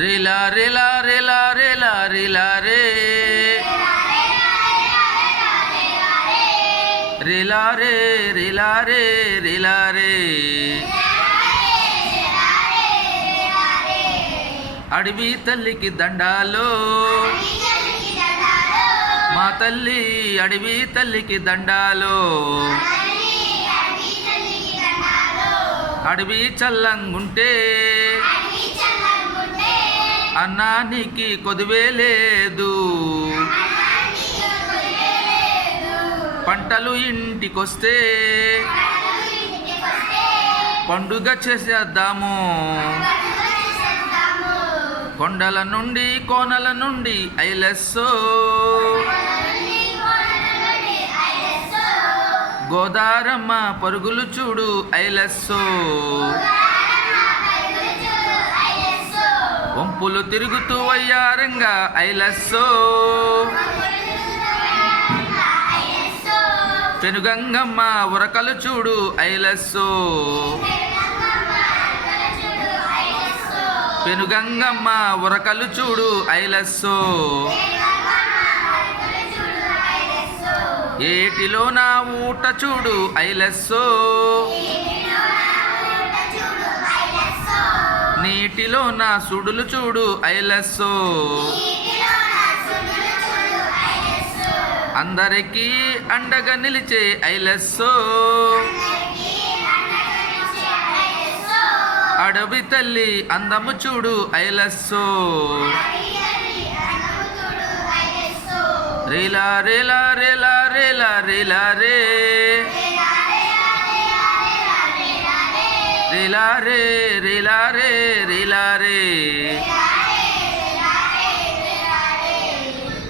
రిలా రిలా రిలా రిలా రిలా రే రిలా రే రిలా రే. రిలా రే. అడవి తల్లికి దండాలో. మా తల్లి అడవి తల్లికి దండాలో. అడవి చల్లంగుంటే. అన్నానికి కొదువే లేదు పంటలు ఇంటికొస్తే పండుగ చేసేద్దాము. కొండల నుండి కోనల నుండి ఐలెస్సో. గోదారమ్మ పరుగులు చూడు ఐలెస్సో. మబ్బులు తిరుగుతూ అయ్యారంగా ఐలస్సో. పెనుగంగమ్మ ఉరకలు చూడు ఐలస్సో. పెనుగంగమ్మ ఉరకలు చూడు ఐలస్సో. ఏటిలో నా ఊట చూడు ఐలస్సో. నీటిలో నా సుడులు చూడు ఐలస్సో. అందరికీ అండగా నిలిచే ఐలస్సో. అడవి తల్లి అందము చూడు ఐలస్సో. రేలా రేలా రేలా రేలా రేలా రే. రేలా రే రేలా రే రేలా రే